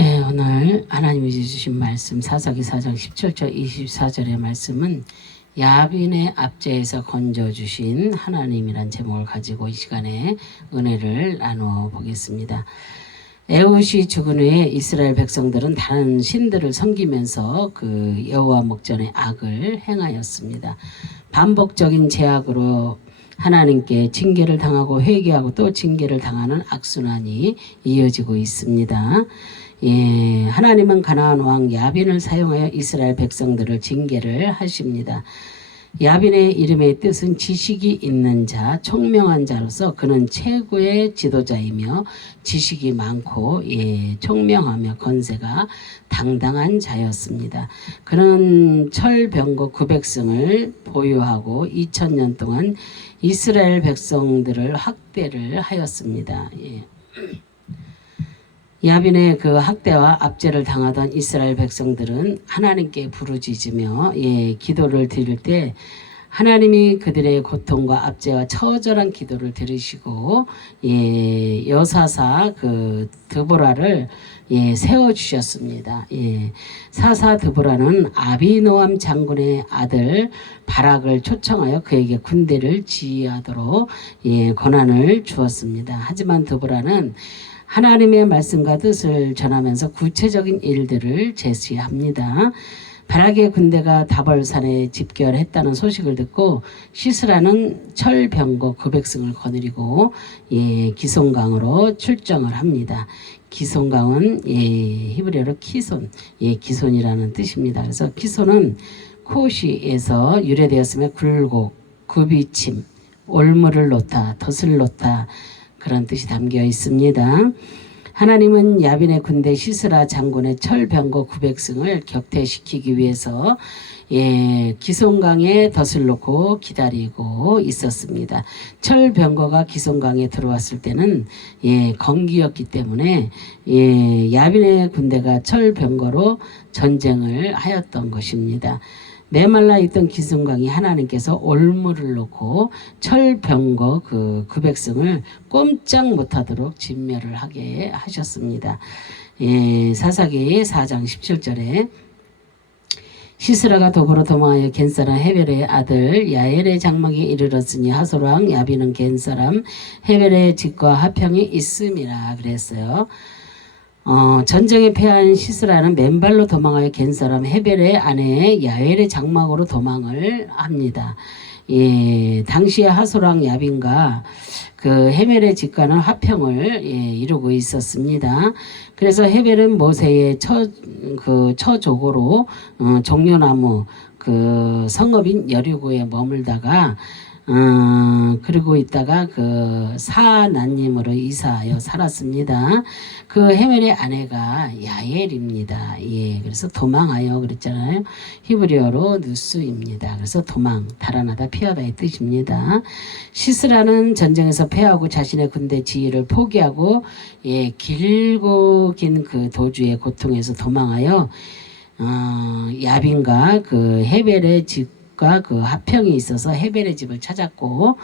네, 오늘 하나님이 주신 말씀 사사기 4장 17절 24절의 말씀은 야빈의 압제에서 건져주신 하나님이란 제목을 가지고 이 시간에 은혜를 나누어 보겠습니다. 에훗이 죽은 후에 이스라엘 백성들은 다른 신들을 섬기면서 그 여호와 목전에 악을 행하였습니다. 반복적인 제약으로 하나님께 징계를 당하고 회개하고 또 징계를 당하는 악순환이 이어지고 있습니다. 하나님은 가나안 왕 야빈을 사용하여 이스라엘 백성들을 징계를 하십니다. 야빈의 이름의 뜻은 지식이 있는 자, 총명한 자로서 그는 최고의 지도자이며 지식이 많고 총명하며 건세가 당당한 자였습니다. 그는 철병거 900승을 보유하고 2000년 동안 이스라엘 백성들을 학대를 하였습니다. 야빈의 그 학대와 압제를 당하던 이스라엘 백성들은 하나님께 부르짖으며 기도를 드릴 때 하나님이 그들의 고통과 압제와 처절한 기도를 들으시고 여사사 그 드보라를 세워주셨습니다. 사사 드보라는 아비노암 장군의 아들 바락을 초청하여 그에게 군대를 지휘하도록 권한을 주었습니다. 하지만 드보라는 하나님의 말씀과 뜻을 전하면서 구체적인 일들을 제시합니다. 바락의 군대가 다볼산에 집결했다는 소식을 듣고 시스라는 철병거 900승을 거느리고 기손강으로 출정을 합니다. 기손강은 히브리어로 키손, 기손이라는 뜻입니다. 그래서 키손은 코시에서 유래되었으며 굴곡, 굽이침, 올무를 놓다, 덫을 놓다 그런 뜻이 담겨 있습니다. 하나님은 야빈의 군대 시스라 장군의 철병거 900승을 격퇴시키기 위해서 기손강에 덫을 놓고 기다리고 있었습니다. 철병거가 기손강에 들어왔을 때는 건기였기 때문에 야빈의 군대가 철병거로 전쟁을 하였던 것입니다. 메말라 있던 기손강이 하나님께서 올무를 놓고 철병거 그 900승을 꼼짝 못하도록 진멸을 하게 하셨습니다. 사사기 4장 17절에 시스라가 도보로 도망하여 겐사람 헤벨의 아들 야엘의 장막에 이르렀으니 하솔왕 야빈은 겐사람 헤벨의 집과 화평이 있음이라 그랬어요. 전쟁에 패한 시스라는 맨발로 도망하여 겐사람 헤벨의 아내 야엘의 장막으로 도망을 합니다. 당시에 하솔왕 야빈과 그 헤벨의 집과는 화평을 이루고 있었습니다. 그래서 헤벨은 모세의 처조고로 종려나무 그 성읍인 여리고에 머물다가 그러고 있다가 그 사나님으로 이사하여 살았습니다. 그 헤멜의 아내가 야엘입니다. 그래서 도망하여 그랬잖아요. 히브리어로 누스입니다. 그래서 도망, 달아나다, 피하다의 뜻입니다. 시스라는 전쟁에서 패하고 자신의 군대 지휘를 포기하고 길고 긴 그 도주의 고통에서 도망하여 야빈과 그 헤벨의 집 그 화평이 있어서 헤벨의 집을 찾았고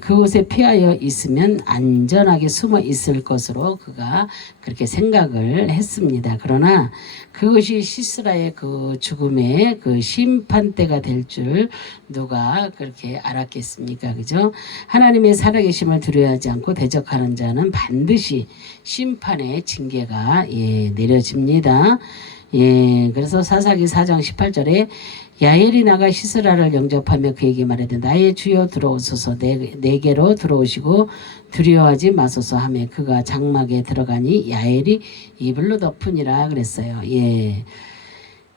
그곳에 피하여 있으면 안전하게 숨어 있을 것으로 그가 그렇게 생각을 했습니다. 그러나 그것이 시스라의 그 죽음의 그 심판대가 될 줄 누가 그렇게 알았겠습니까? 그죠? 하나님의 살아계심을 두려워하지 않고 대적하는 자는 반드시 심판의 징계가 내려집니다. 그래서 사사기 4장 18절에 야엘이 나가 시스라를 영접하며 그에게 말하되 나의 주여 들어오소서 내게로 들어오시고 두려워하지 마소서 하며 그가 장막에 들어가니 야엘이 이불로 덮으니라 그랬어요.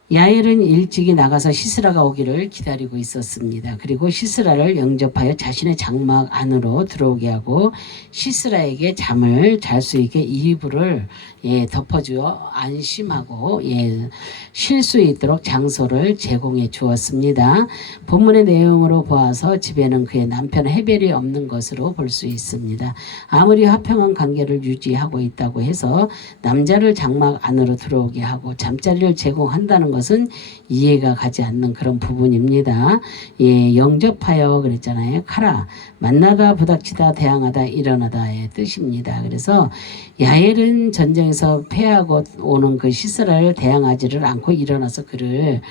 야엘은 일찍이 나가서 시스라가 오기를 기다리고 있었습니다. 그리고 시스라를 영접하여 자신의 장막 안으로 들어오게 하고 시스라에게 잠을 잘 수 있게 이불을 덮어주어 안심하고 쉴 수 있도록 장소를 제공해 주었습니다. 본문의 내용으로 보아서 집에는 그의 남편 헤벨이 없는 것으로 볼 수 있습니다. 아무리 화평한 관계를 유지하고 있다고 해서 남자를 장막 안으로 들어오게 하고 잠자리를 제공한다는 것은 이해가 가지 않는 그런 부분입니다. 예, 영접하여 그랬잖아요. 카라, 만나다, 부닥치다, 대항하다, 일어나다의 뜻입니다. 그래서 야엘은 전쟁에서 패하고 오는 그 시스라를 대항하지를 않고 일어나서 그를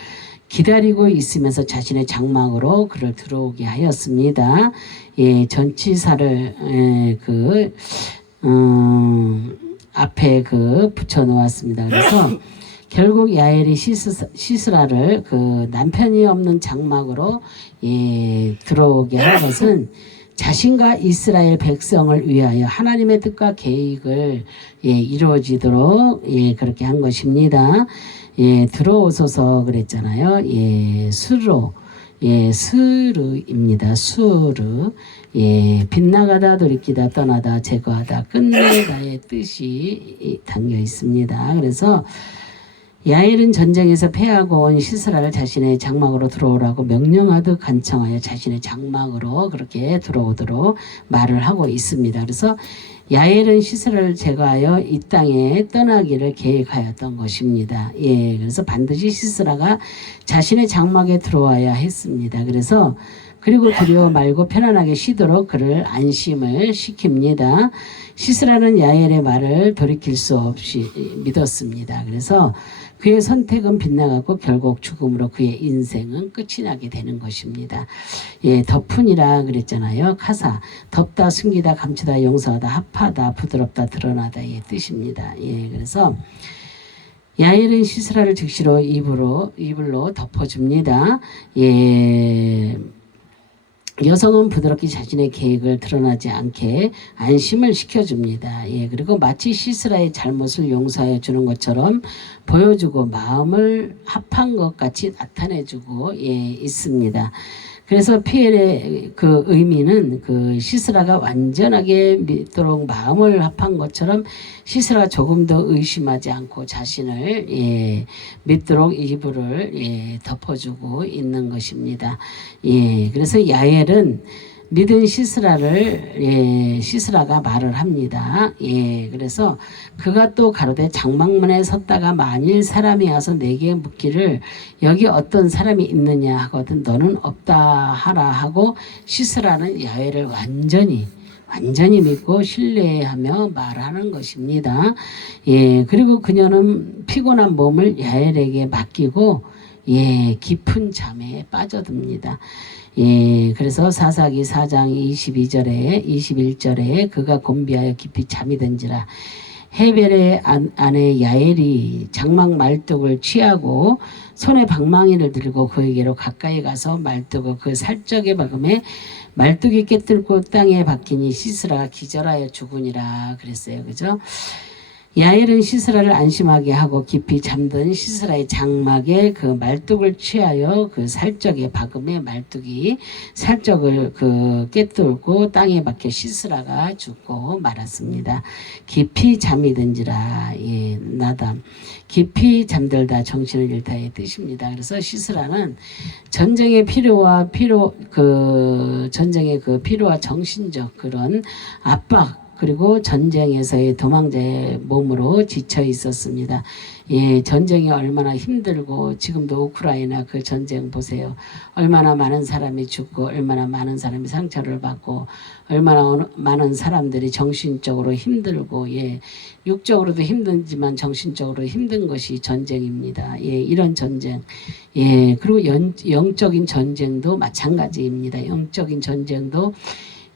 기다리고 있으면서 자신의 장막으로 그를 들어오게 하였습니다. 예, 전치사를 앞에 붙여 놓았습니다. 그래서 결국 야엘이 시스라를 그 남편이 없는 장막으로 들어오게 한 것은 자신과 이스라엘 백성을 위하여 하나님의 뜻과 계획을 이루어지도록 그렇게 한 것입니다. 들어오소서 그랬잖아요. 수로 스르입니다. 수르. 빗나가다 돌이키다 떠나다 제거하다 끝내다의 뜻이 담겨 있습니다. 그래서 야엘은 전쟁에서 패하고 온 시스라를 자신의 장막으로 들어오라고 명령하듯 간청하여 자신의 장막으로 그렇게 들어오도록 말을 하고 있습니다. 그래서 야엘은 시스라를 제거하여 이 땅에 떠나기를 계획하였던 것입니다. 그래서 반드시 시스라가 자신의 장막에 들어와야 했습니다. 그래서 그리고 두려워 말고 편안하게 쉬도록 그를 안심을 시킵니다. 시스라는 야엘의 말을 돌이킬 수 없이 믿었습니다. 그래서 그의 선택은 빗나갔고 결국 죽음으로 그의 인생은 끝이 나게 되는 것입니다. 덮은이라 그랬잖아요. 카사, 덮다, 숨기다, 감추다, 용서하다, 합하다, 부드럽다, 드러나다의 뜻입니다. 그래서 야엘은 시스라를 즉시로 이불로 덮어줍니다. 여성은 부드럽게 자신의 계획을 드러나지 않게 안심을 시켜줍니다. 그리고 마치 시스라의 잘못을 용서해 주는 것처럼 보여주고 마음을 합한 것 같이 나타내주고 있습니다. 그래서 피엘의 그 의미는 그 시스라가 완전하게 믿도록 마음을 합한 것처럼 시스라가 조금 더 의심하지 않고 자신을 믿도록 이불을 덮어주고 있는 것입니다. 그래서 야엘은 믿은 시스라가 말을 합니다. 그래서 그가 또 가로되 장막문에 섰다가 만일 사람이 와서 내게 묻기를 여기 어떤 사람이 있느냐 하거든 너는 없다 하라 하고 시스라는 야엘을 완전히 믿고 신뢰하며 말하는 것입니다. 그리고 그녀는 피곤한 몸을 야엘에게 맡기고 깊은 잠에 빠져듭니다. 그래서 사사기 4장 22절에 21절에 그가 곤비하여 깊이 잠이 든지라 헤벨의 아내 야엘이 장막 말뚝을 취하고 손에 방망이를 들고 그에게로 가까이 가서 말뚝을 그 살적에 박음에 말뚝이 깨뚫고 땅에 박히니 시스라가 기절하여 죽으니라 그랬어요. 그죠? 야엘은 시스라를 안심하게 하고 깊이 잠든 시스라의 장막에 그 말뚝을 취하여 그 살적에 박음에 말뚝이 살적을 깨뚫고 땅에 박혀 시스라가 죽고 말았습니다. 깊이 잠이 든지라 나담 깊이 잠들다 정신을 잃다의 뜻입니다. 그래서 시스라는 전쟁의 필요와 전쟁의 그 필요와 정신적 그런 압박 그리고 전쟁에서의 도망자의 몸으로 지쳐 있었습니다. 전쟁이 얼마나 힘들고 지금도 우크라이나 그 전쟁 보세요. 얼마나 많은 사람이 죽고 얼마나 많은 사람이 상처를 받고 얼마나 많은 사람들이 정신적으로 힘들고 육적으로도 힘들지만 정신적으로 힘든 것이 전쟁입니다. 이런 전쟁. 그리고 영적인 전쟁도 마찬가지입니다. 영적인 전쟁도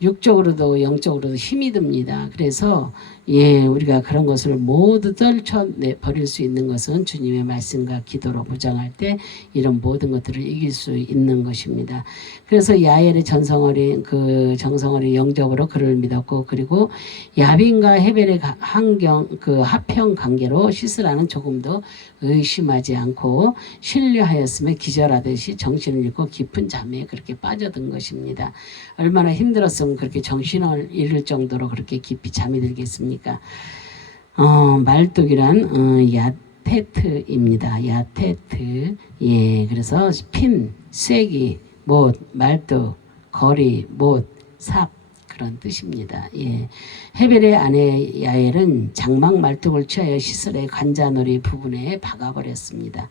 육적으로도 영적으로도 힘이 듭니다. 그래서 우리가 그런 것을 모두 떨쳐버릴 수 있는 것은 주님의 말씀과 기도로 무장할 때 이런 모든 것들을 이길 수 있는 것입니다. 그래서 야엘의 정성어린 영접으로 그를 믿었고 그리고 야빈과 헤벨의 합형 관계로 시스라는 조금도 의심하지 않고 신뢰하였으며 기절하듯이 정신을 잃고 깊은 잠에 그렇게 빠져든 것입니다. 얼마나 힘들었으면 그렇게 정신을 잃을 정도로 그렇게 깊이 잠이 들겠습니까? 말뚝이란 야테트입니다. 야테트. 그래서 핀, 쐐기, 못, 말뚝, 거리, 못, 삽 그런 뜻입니다. 헤벨의 아내 야엘은 장막 말뚝을 취하여 시스라의 관자놀이 부분에 박아버렸습니다.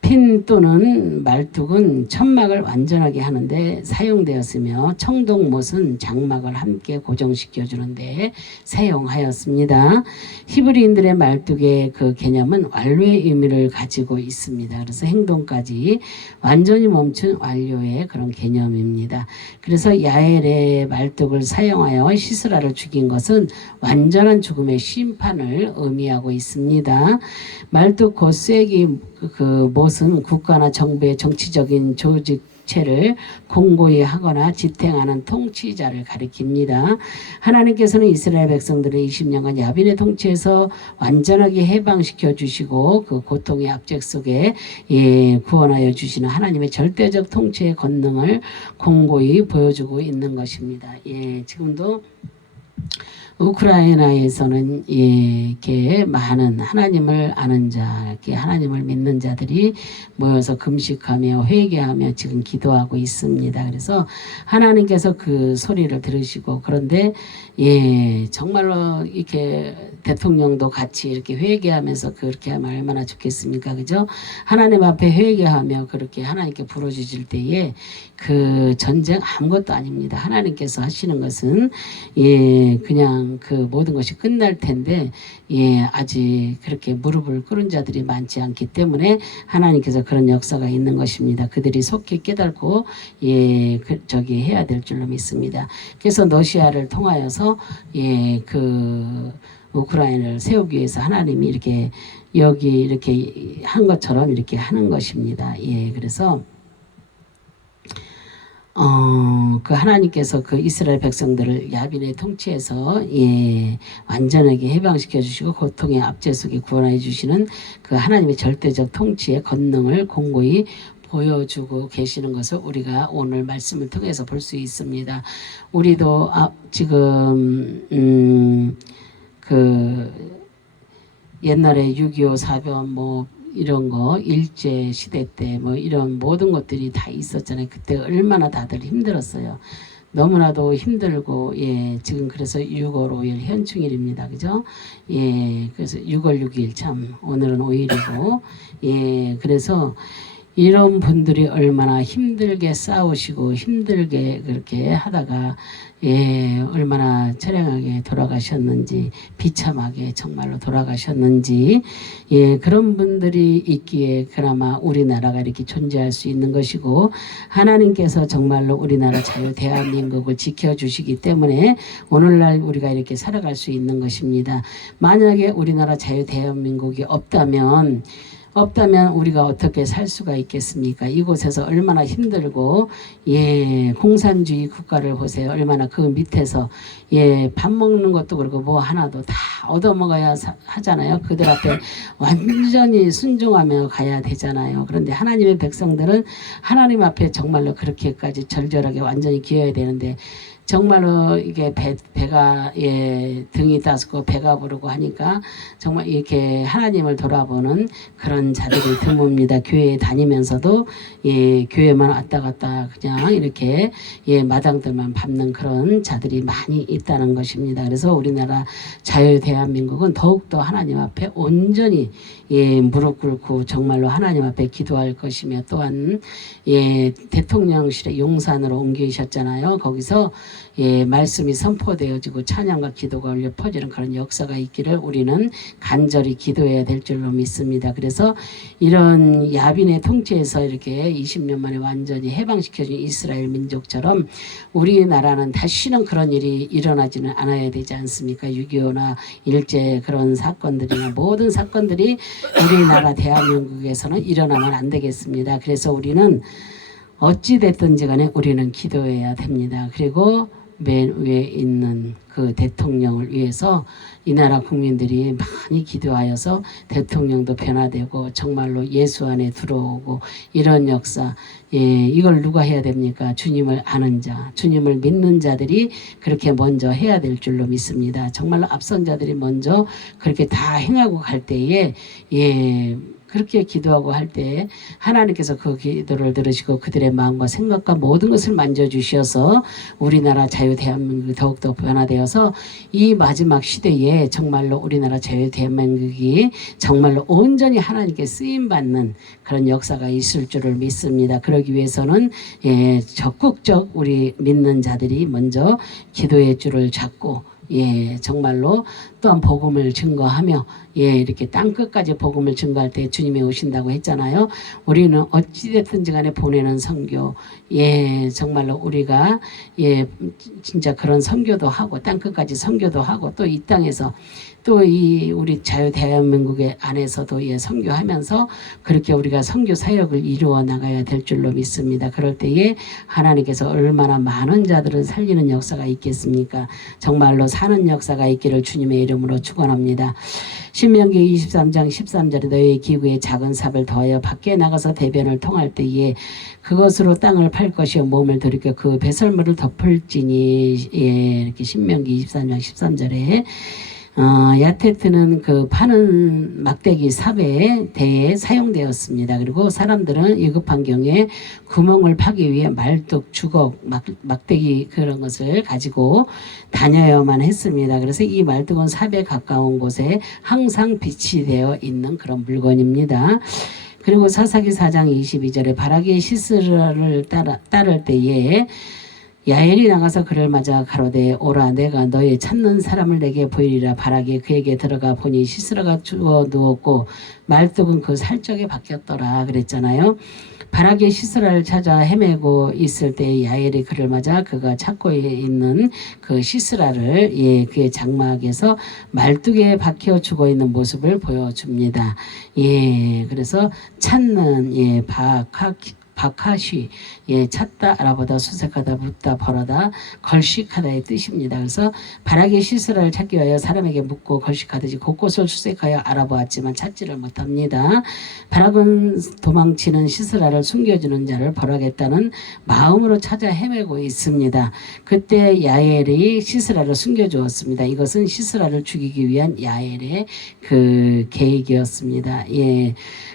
핀 또는 말뚝은 천막을 완전하게 하는데 사용되었으며 청동못은 장막을 함께 고정시켜 주는데 사용하였습니다. 히브리인들의 말뚝의 그 개념은 완료의 의미를 가지고 있습니다. 그래서 행동까지 완전히 멈춘 완료의 그런 개념입니다. 그래서 야엘의 말뚝을 사용하여 시스라를 죽인 것은 완전한 죽음의 심판을 의미하고 있습니다. 말뚝 곧 쐐기 그 못은 국가나 정부의 정치적인 조직체를 공고히 하거나 지탱하는 통치자를 가리킵니다. 하나님께서는 이스라엘 백성들을 20년간 야빈의 통치에서 완전하게 해방시켜 주시고 그 고통의 압제 속에 구원하여 주시는 하나님의 절대적 통치의 권능을 공고히 보여주고 있는 것입니다. 지금도 우크라이나에서는 이렇게 많은 하나님을 아는 자, 이렇게 하나님을 믿는 자들이 모여서 금식하며 회개하며 지금 기도하고 있습니다. 그래서 하나님께서 그 소리를 들으시고, 그런데 정말로 이렇게 대통령도 같이 이렇게 회개하면서 그렇게 하면 얼마나 좋겠습니까? 그죠? 하나님 앞에 회개하며 그렇게 하나님께 부르짖을 때에 그 전쟁 아무것도 아닙니다. 하나님께서 하시는 것은 그냥 그 모든 것이 끝날 텐데 아직 그렇게 무릎을 꿇은 자들이 많지 않기 때문에 하나님께서 그런 역사가 있는 것입니다. 그들이 속히 깨닫고 저기 해야 될 줄로 믿습니다. 그래서 러시아를 통하여서 그 우크라이나를 세우기 위해서 하나님이 이렇게 여기 이렇게 한 것처럼 이렇게 하는 것입니다. 그래서 그 하나님께서 그 이스라엘 백성들을 야빈의 통치에서 완전하게 해방시켜 주시고 고통의 압제 속에 구원해 주시는 그 하나님의 절대적 통치의 권능을 공고히 보여주고 계시는 것을 우리가 오늘 말씀을 통해서 볼 수 있습니다. 우리도 지금 그 옛날에 6.25 사변 뭐 이런 거 일제 시대 때 뭐 이런 모든 것들이 다 있었잖아요. 그때 얼마나 다들 힘들었어요. 너무나도 힘들고 지금 그래서 6월 5일 현충일입니다. 그죠? 그래서 6월 6일 참 오늘은 5일이고 그래서 이런 분들이 얼마나 힘들게 싸우시고 힘들게 그렇게 하다가 얼마나 처량하게 돌아가셨는지, 비참하게 정말로 돌아가셨는지 그런 분들이 있기에 그나마 우리나라가 이렇게 존재할 수 있는 것이고, 하나님께서 정말로 우리나라 자유 대한민국을 지켜주시기 때문에 오늘날 우리가 이렇게 살아갈 수 있는 것입니다. 만약에 우리나라 자유 대한민국이 없다면 우리가 어떻게 살 수가 있겠습니까? 이곳에서 얼마나 힘들고 공산주의 국가를 보세요. 얼마나 그 밑에서 밥 먹는 것도 그렇고 뭐 하나도 다 얻어먹어야 하잖아요. 그들 앞에 완전히 순종하며 가야 되잖아요. 그런데 하나님의 백성들은 하나님 앞에 정말로 그렇게까지 절절하게 완전히 기어야 되는데 정말로 이게 배가 등이 따숩고 배가 부르고 하니까 정말 이렇게 하나님을 돌아보는 그런 자들이 드뭅니다. 교회에 다니면서도 교회만 왔다 갔다 그냥 이렇게 마당들만 밟는 그런 자들이 많이 있다는 것입니다. 그래서 우리나라 자유 대한민국은 더욱더 하나님 앞에 온전히 무릎 꿇고 정말로 하나님 앞에 기도할 것이며, 또한 대통령실에 용산으로 옮기셨잖아요. 거기서 말씀이 선포되어지고 찬양과 기도가 울려 퍼지는 그런 역사가 있기를 우리는 간절히 기도해야 될 줄로 믿습니다. 그래서 이런 야빈의 통치에서 이렇게 20년 만에 완전히 해방시켜준 이스라엘 민족처럼 우리나라는 다시는 그런 일이 일어나지는 않아야 되지 않습니까? 6.25나 일제 그런 사건들이나 모든 사건들이 우리나라 대한민국에서는 일어나면 안 되겠습니다. 그래서 우리는 어찌 됐든지 간에 우리는 기도해야 됩니다. 그리고 맨 위에 있는 그 대통령을 위해서 이 나라 국민들이 많이 기도하여서 대통령도 변화되고 정말로 예수 안에 들어오고 이런 역사, 이걸 누가 해야 됩니까? 주님을 아는 자, 주님을 믿는 자들이 그렇게 먼저 해야 될 줄로 믿습니다. 정말로 앞선 자들이 먼저 그렇게 다 행하고 갈 때에 그렇게 기도하고 할 때 하나님께서 그 기도를 들으시고 그들의 마음과 생각과 모든 것을 만져주셔서 우리나라 자유 대한민국이 더욱더 변화되어서 이 마지막 시대에 정말로 우리나라 자유 대한민국이 정말로 온전히 하나님께 쓰임받는 그런 역사가 있을 줄을 믿습니다. 그러기 위해서는 적극적 우리 믿는 자들이 먼저 기도의 줄을 잡고 정말로 또한 복음을 증거하며 이렇게 땅 끝까지 복음을 증거할 때 주님이 오신다고 했잖아요. 우리는 어찌됐든지 간에 보내는 선교, 정말로 우리가 진짜 그런 선교도 하고 땅 끝까지 선교도 하고 또 이 땅에서 또 이 우리 자유 대한민국의 안에서도 선교하면서 그렇게 우리가 선교 사역을 이루어 나가야 될 줄로 믿습니다. 그럴 때에 하나님께서 얼마나 많은 자들을 살리는 역사가 있겠습니까? 정말로 사는 역사가 있기를 주님의 이름으로 축원합니다. 신명기 23장 13절에 너희 기구에 작은 삽을 더하여 밖에 나가서 대변을 통할 때에 그것으로 땅을 팔 것이요 몸을 들이켜 그 배설물을 덮을지니 이렇게 신명기 23장 13절에 야테트는 그 파는 막대기 삽에 대해 사용되었습니다. 그리고 사람들은 위급한 경우에 구멍을 파기 위해 말뚝, 주걱, 막대기 그런 것을 가지고 다녀야만 했습니다. 그래서 이 말뚝은 삽에 가까운 곳에 항상 비치되어 있는 그런 물건입니다. 그리고 사사기 4장 22절에 바라기의 시스라를 따를 때에 야엘이 나가서 그를 맞아 가로되 오라 내가 너의 찾는 사람을 내게 보이리라. 바라기 그에게 들어가 보니 시스라가 죽어 누웠고 말뚝은 그 살적에 박혔더라 그랬잖아요. 바라기 시스라를 찾아 헤매고 있을 때 야엘이 그를 맞아 그가 찾고 있는 그 시스라를 그의 장막에서 말뚝에 박혀 죽어 있는 모습을 보여줍니다. 그래서 찾는 바카시 찾다 알아보다 수색하다 묻다 벌하다 걸식하다의 뜻입니다. 그래서 바라기 시스라를 찾기 위하여 사람에게 묻고 걸식하듯이 곳곳을 수색하여 알아보았지만 찾지를 못합니다. 바락은 도망치는 시스라를 숨겨주는 자를 벌하겠다는 마음으로 찾아 헤매고 있습니다. 그때 야엘이 시스라를 숨겨주었습니다. 이것은 시스라를 죽이기 위한 야엘의 그 계획이었습니다.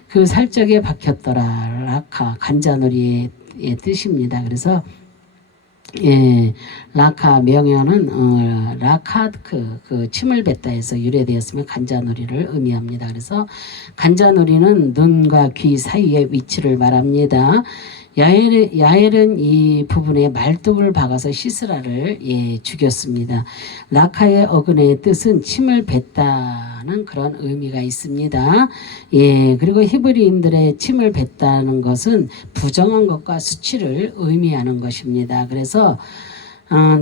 그 살적에 박혔더라. 라카 간자놀이의 뜻입니다. 그래서 라카 명현은 라카드 그 침을 뱉다에서 유래되었으며 간자놀이를 의미합니다. 그래서 간자놀이는 눈과 귀 사이의 위치를 말합니다. 야엘은 이 부분에 말뚝을 박아서 시스라를 죽였습니다. 라카의 어근의 뜻은 침을 뱉다는 그런 의미가 있습니다. 그리고 히브리인들의 침을 뱉다는 것은 부정한 것과 수치를 의미하는 것입니다. 그래서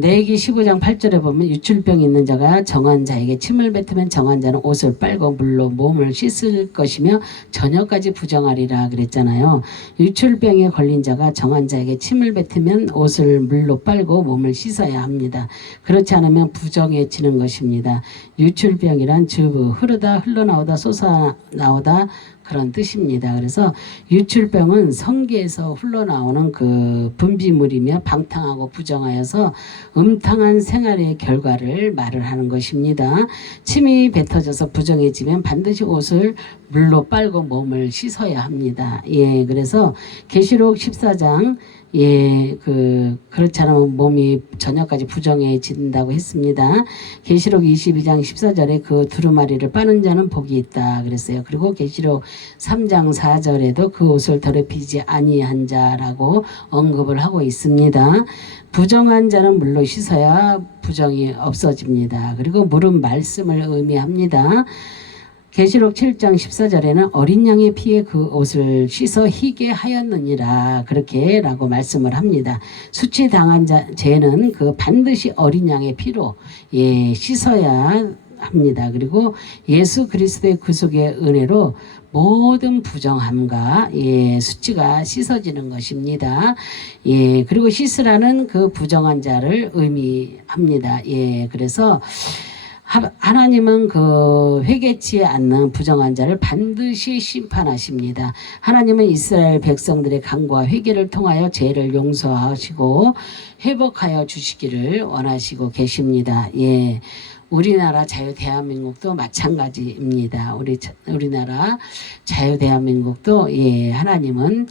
레위기 15장 8절에 보면 유출병이 있는 자가 정한 자에게 침을 뱉으면 정한 자는 옷을 빨고 물로 몸을 씻을 것이며 저녁까지 부정하리라 그랬잖아요. 유출병에 걸린 자가 정한 자에게 침을 뱉으면 옷을 물로 빨고 몸을 씻어야 합니다. 그렇지 않으면 부정해지는 것입니다. 유출병이란 주부 흐르다 흘러나오다 솟아나오다 그런 뜻입니다. 그래서 유출병은 성기에서 흘러나오는 그 분비물이며 방탕하고 부정하여서 음탕한 생활의 결과를 말을 하는 것입니다. 침이 뱉어져서 부정해지면 반드시 옷을 물로 빨고 몸을 씻어야 합니다. 그래서 계시록 14장 그렇지 않으면 몸이 저녁까지 부정해진다고 했습니다. 계시록 22장 14절에 그 두루마리를 빠는 자는 복이 있다 그랬어요. 그리고 계시록 3장 4절에도 그 옷을 더럽히지 아니한 자라고 언급을 하고 있습니다. 부정한 자는 물로 씻어야 부정이 없어집니다. 그리고 물은 말씀을 의미합니다. 계시록 7장 14절에는 어린 양의 피에 그 옷을 씻어 희게 하였느니라 그렇게 라고 말씀을 합니다. 수치당한 죄는 그 반드시 어린 양의 피로 씻어야 합니다. 그리고 예수 그리스도의 구속의 은혜로 모든 부정함과 수치가 씻어지는 것입니다. 그리고 시스라는 그 부정한 자를 의미합니다. 그래서 하나님은 그 회개치 않는 부정한 자를 반드시 심판하십니다. 하나님은 이스라엘 백성들의 간구와 회개를 통하여 죄를 용서하시고 회복하여 주시기를 원하시고 계십니다. 우리나라 자유 대한민국도 마찬가지입니다. 우리나라 자유 대한민국도 하나님은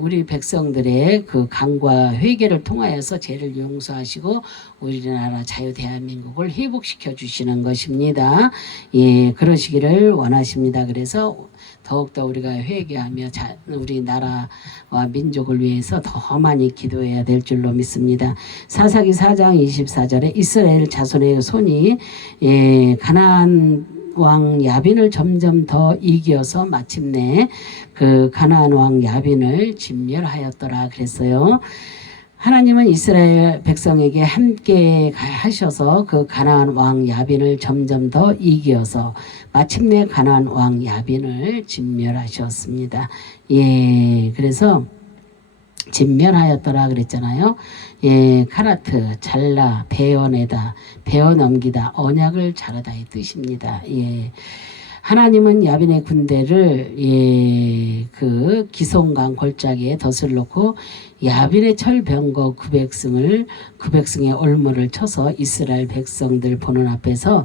우리 백성들의 그 간과 회개를 통하여서 죄를 용서하시고 우리나라 자유 대한민국을 회복시켜 주시는 것입니다. 그러시기를 원하십니다. 그래서 더욱더 우리가 회개하며 우리 나라와 민족을 위해서 더 많이 기도해야 될 줄로 믿습니다. 사사기 4장 24절에 이스라엘 자손의 손이 가나안 왕 야빈을 점점 더 이겨서 마침내 그 가나안 왕 야빈을 진멸하였더라 그랬어요. 하나님은 이스라엘 백성에게 함께 하셔서 그 가나안 왕 야빈을 점점 더 이겨서 마침내 가나안 왕 야빈을 진멸하셨습니다. 그래서 진멸하였더라 그랬잖아요. 카라트, 잘라, 베어내다, 베어넘기다, 언약을 자르다의 뜻입니다. 하나님은 야빈의 군대를 그 기송강 골짜기에 덫을 놓고 야빈의 철병거 900승의 올무를 쳐서 이스라엘 백성들 보는 앞에서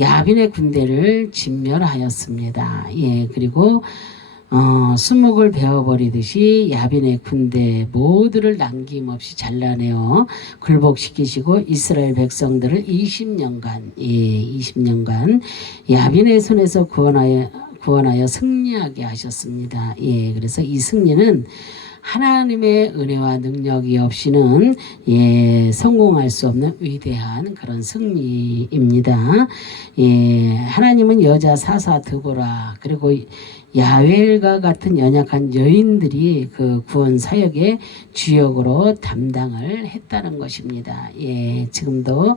야빈의 군대를 진멸하였습니다. 그리고 수목을 베어버리듯이 야빈의 군대 모두를 남김없이 잘라내어 굴복시키시고 이스라엘 백성들을 20년간 야빈의 손에서 구원하여 승리하게 하셨습니다. 그래서 이 승리는 하나님의 은혜와 능력이 없이는 성공할 수 없는 위대한 그런 승리입니다. 하나님은 여자 사사 드보라 그리고 야웰과 같은 연약한 여인들이 그 구원 사역의 주역으로 담당을 했다는 것입니다. 지금도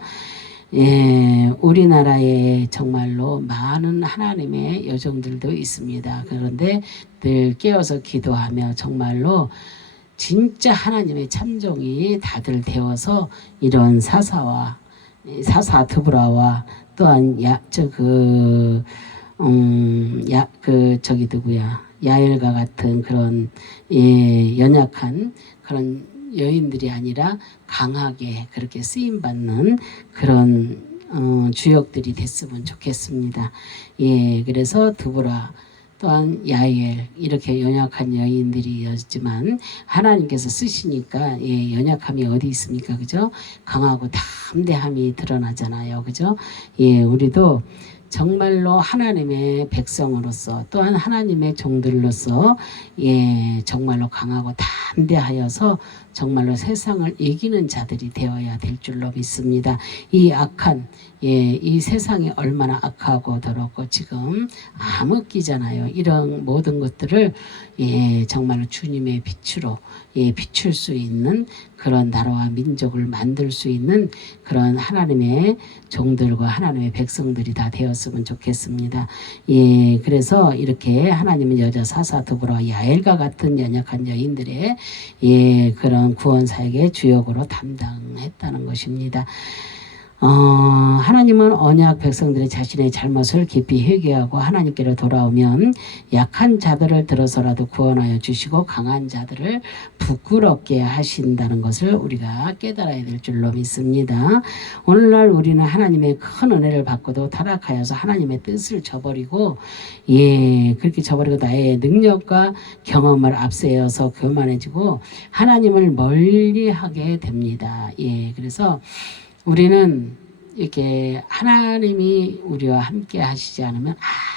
우리나라에 정말로 많은 하나님의 여종들도 있습니다. 그런데 늘 깨어서 기도하며 정말로 진짜 하나님의 참종이 다들 되어서 이런 사사 드보라와 또한 야엘과 같은 그런 연약한 그런 여인들이 아니라 강하게 그렇게 쓰임받는 그런 주역들이 됐으면 좋겠습니다. 그래서 드보라 또한 야엘 이렇게 연약한 여인들이었지만 하나님께서 쓰시니까 연약함이 어디 있습니까? 그죠? 강하고 담대함이 드러나잖아요. 그죠? 우리도 정말로 하나님의 백성으로서 또한 하나님의 종들로서 정말로 강하고 담대하여서 정말로 세상을 이기는 자들이 되어야 될 줄로 믿습니다. 이 악한 이 세상이 얼마나 악하고 더럽고 지금 암흑기잖아요. 이런 모든 것들을 정말로 주님의 빛으로 비출 수 있는 그런 나라와 민족을 만들 수 있는 그런 하나님의 종들과 하나님의 백성들이 다 되었으면 좋겠습니다. 그래서 이렇게 하나님은 여자 사사 드보라 야엘과 같은 연약한 여인들의 그런 구원 사역의 주역으로 담당했다는 것입니다. 하나님은 언약 백성들이 자신의 잘못을 깊이 회개하고 하나님께로 돌아오면 약한 자들을 들어서라도 구원하여 주시고 강한 자들을 부끄럽게 하신다는 것을 우리가 깨달아야 될 줄로 믿습니다. 오늘날 우리는 하나님의 큰 은혜를 받고도 타락하여서 하나님의 뜻을 저버리고 그렇게 저버리고 나의 능력과 경험을 앞세워서 교만해지고 하나님을 멀리하게 됩니다. 그래서 우리는 이렇게 하나님이 우리와 함께 하시지 않으면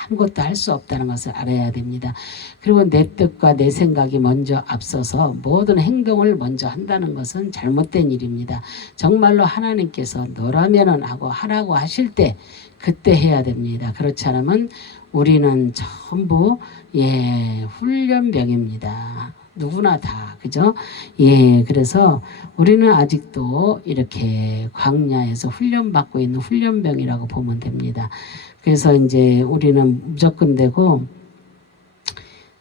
아무것도 할 수 없다는 것을 알아야 됩니다. 그리고 내 뜻과 내 생각이 먼저 앞서서 모든 행동을 먼저 한다는 것은 잘못된 일입니다. 정말로 하나님께서 너라면은 하고 하라고 하실 때 그때 해야 됩니다. 그렇지 않으면 우리는 전부 훈련병입니다. 누구나 다 그죠? 그래서 우리는 아직도 이렇게 광야에서 훈련받고 있는 훈련병이라고 보면 됩니다. 그래서 이제 우리는 무조건 되고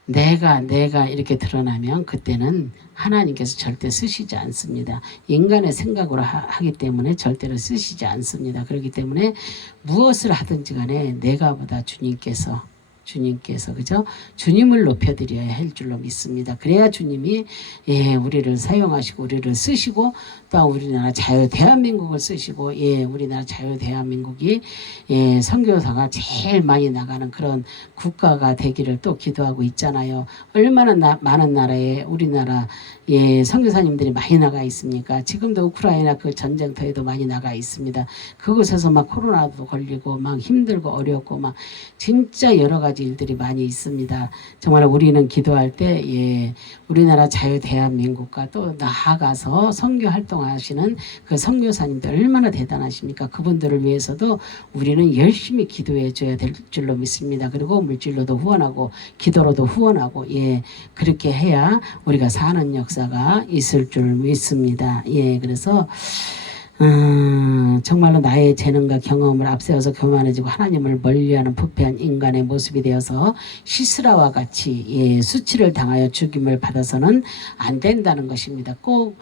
내가 이렇게 드러나면 그때는 하나님께서 절대 쓰시지 않습니다. 인간의 생각으로 하기 때문에 절대로 쓰시지 않습니다. 그렇기 때문에 무엇을 하든지 간에 내가보다 주님께서 주님께서 그죠? 주님을 높여드려야 할 줄로 믿습니다. 그래야 주님이 우리를 사용하시고 우리를 쓰시고 또 우리나라 대한민국을 쓰시고 우리나라 대한민국이 선교사가 제일 많이 나가는 그런 국가가 되기를 또 기도하고 있잖아요. 얼마나 많은 나라에 우리나라 선교사님들이 많이 나가 있습니까? 지금도 우크라이나 그 전쟁터에도 많이 나가 있습니다. 그곳에서 막 코로나도 걸리고 막 힘들고 어렵고 막 진짜 여러 가지 일들이 많이 있습니다. 정말 우리는 기도할 때 우리나라 대한민국과 또 나아가서 선교 활동하시는 그 선교사님들 얼마나 대단하십니까? 그분들을 위해서도 우리는 열심히 기도해 줘야 될 줄로 믿습니다. 그리고 물질로도 후원하고 기도로도 후원하고 그렇게 해야 우리가 사는 역사가 있을 줄 믿습니다. 그래서 정말로 나의 재능과 경험을 앞세워서 교만해지고 하나님을 멀리하는 부패한 인간의 모습이 되어서 시스라와 같이 수치를 당하여 죽임을 받아서는 안 된다는 것입니다. 꼭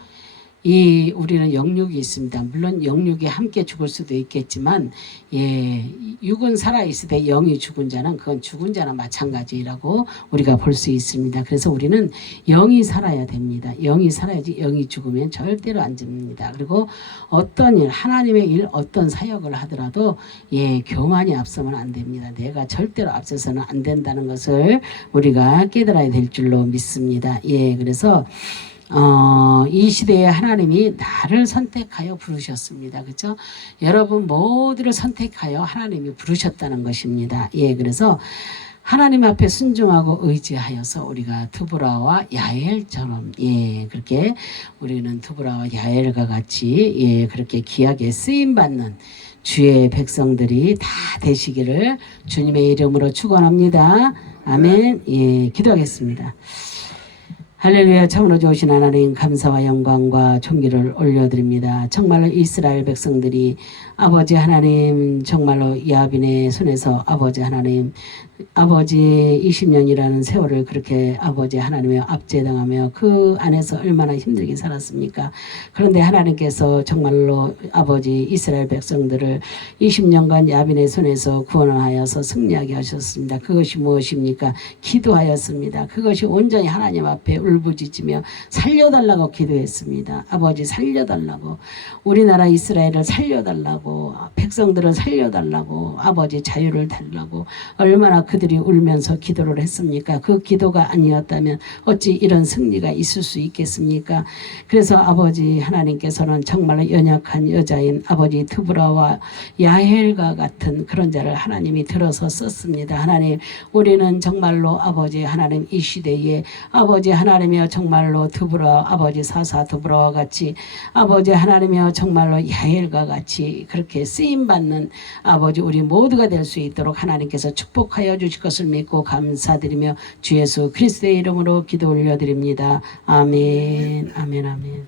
우리는 영육이 있습니다. 물론 영육이 함께 죽을 수도 있겠지만 육은 살아있을 때 영이 죽은 자는 그건 죽은 자나 마찬가지라고 우리가 볼 수 있습니다. 그래서 우리는 영이 살아야 됩니다. 영이 살아야지. 영이 죽으면 절대로 안 죽습니다. 그리고 어떤 일, 하나님의 일, 어떤 사역을 하더라도 교만이 앞서면 안 됩니다. 내가 절대로 앞서서는 안 된다는 것을 우리가 깨달아야 될 줄로 믿습니다. 그래서 이 시대에 하나님이 나를 선택하여 부르셨습니다. 그렇죠? 여러분 모두를 선택하여 하나님이 부르셨다는 것입니다. 그래서 하나님 앞에 순종하고 의지하여서 우리가 드보라와 야엘처럼 그렇게 우리는 드보라와 야엘과 같이 그렇게 귀하게 쓰임 받는 주의 백성들이 다 되시기를 주님의 이름으로 축원합니다. 아멘. 기도하겠습니다. 할렐루야. 참으로 좋으신 하나님 감사와 영광과 존귀를 올려드립니다. 정말로 이스라엘 백성들이 아버지 하나님 정말로 야빈의 손에서 아버지 하나님 아버지 20년이라는 세월을 그렇게 아버지 하나님의 압제당하며 그 안에서 얼마나 힘들게 살았습니까? 그런데 하나님께서 정말로 아버지 이스라엘 백성들을 20년간 야빈의 손에서 구원하여서 승리하게 하셨습니다. 그것이 무엇입니까? 기도하였습니다. 그것이 온전히 하나님 앞에 울부짖으며 살려달라고 기도했습니다. 아버지 살려달라고, 우리나라 이스라엘을 살려달라고, 백성들을 살려달라고, 아버지 자유를 달라고 얼마나 그들이 울면서 기도를 했습니까? 그 기도가 아니었다면 어찌 이런 승리가 있을 수 있겠습니까? 그래서 아버지 하나님께서는 정말로 연약한 여자인 아버지 드보라와 야헬과 같은 그런 자를 하나님이 들어서 썼습니다. 하나님, 우리는 정말로 아버지 하나님 이 시대에 아버지 하나님이여 정말로 드보라 아버지 사사 드보라와 같이 아버지 하나님이여 정말로 야헬과 같이 그렇게 쓰임받는 아버지 우리 모두가 될 수 있도록 하나님께서 축복하여 주실 것을 믿고 감사드리며 주 예수 그리스도의 이름으로 기도 올려드립니다. 아멘. 아멘. 아멘.